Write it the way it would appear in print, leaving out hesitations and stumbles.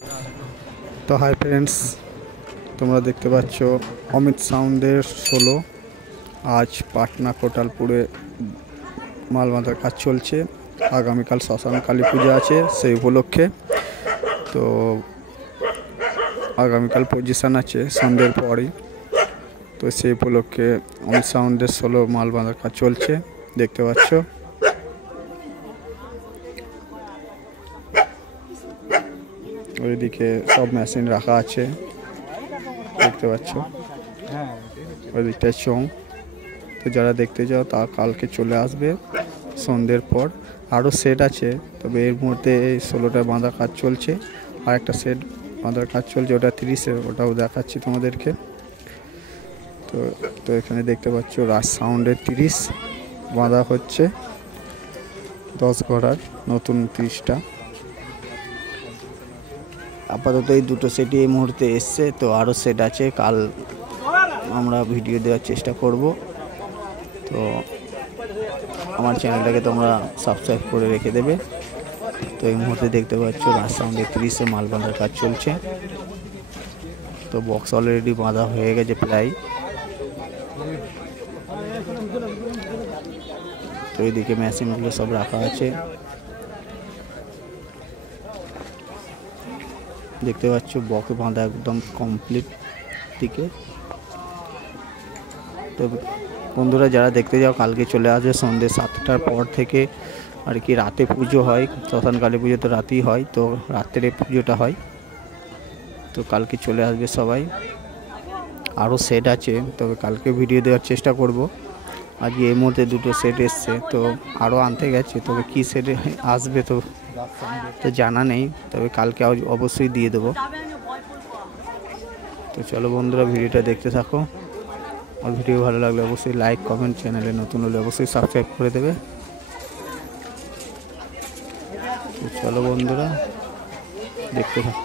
তো hi friends, তোমরা দেখতে পাচ্ছ অমিত সাউন্ডের সোলো। আজ পাটনা কোটালপুরে মাল বাঁধার কাজ চলছে। আগামীকাল শ্মশান কালী পূজা আছে, সেই উপলক্ষে। তো আগামীকাল পজিশান আছে সন্ধ্যের পরই, তো সেই উপলক্ষে অমিত সাউন্ডের সোলো মাল বাঁধার কাজ চলছে, দেখতে পাচ্ছ। ওইদিকে সব মেশিন রাখা আছে, দেখতে পাচ্ছ। ওইদিকটায় চং। তো যারা দেখতে যাও তা কালকে চলে আসবে সন্ধ্যের পর। আরও সেট আছে, তবে এর মধ্যে এই 16টা বাঁধা কাজ চলছে। আর একটা সেট বাঁধার কাজ চলছে, ওটা 30-এর, ওটাও দেখাচ্ছি তোমাদেরকে। তো এখানে দেখতে পাচ্ছ রাজ সাউন্ডের 30 বাঁধা হচ্ছে, 10 ঘোড়ার নতুন 30টা। আপাতত এই দুটো সেটই এই মুহূর্তে এসছে, তো আরও সেট আছে, কাল আমরা ভিডিও দেওয়ার চেষ্টা করব। তো আমার চ্যানেলটাকে তোমরা সাবস্ক্রাইব করে রেখে দেবে। তো এই মুহূর্তে দেখতে পাচ্ছ রাজ সাউন্ডে 30-এ মাল বাঁধার কাজ চলছে। তো বক্স অলরেডি বাঁধা হয়ে গেছে প্রায়। তো এইদিকে মেশিনগুলো সব রাখা আছে, দেখতে পাচ্ছ বক্স বাঁধা একদম কমপ্লিট দিকে। তো বন্ধুরা যারা দেখতে যাও কালকে চলে আসবে সন্ধ্যে 7টার পর থেকে। আর কি রাতে পুজো হয়, শ্মশান কালী পুজো তো রাতেই হয়, তো রাত্রে পুজোটা হয়। তো কালকে চলে আসবে সবাই। আরও সেট আছে, তবে কালকে ভিডিও দেওয়ার চেষ্টা করব। আজকে এই মুহূর্তে দুটো সেট এসছে, তো আরও আনতে গেছে, তবে কী সেটে আসবে তো জানা নেই, তবে কালকে অবশ্যই দিয়ে দেবো। তো চলো বন্ধুরা, ভিডিওটা দেখতে থাকো। আর ভিডিও ভালো লাগলে অবশ্যই লাইক, কমেন্ট, চ্যানেলে নতুন হলে অবশ্যই সাবস্ক্রাইব করে দেবে। তো চলো বন্ধুরা, দেখতে থাকো।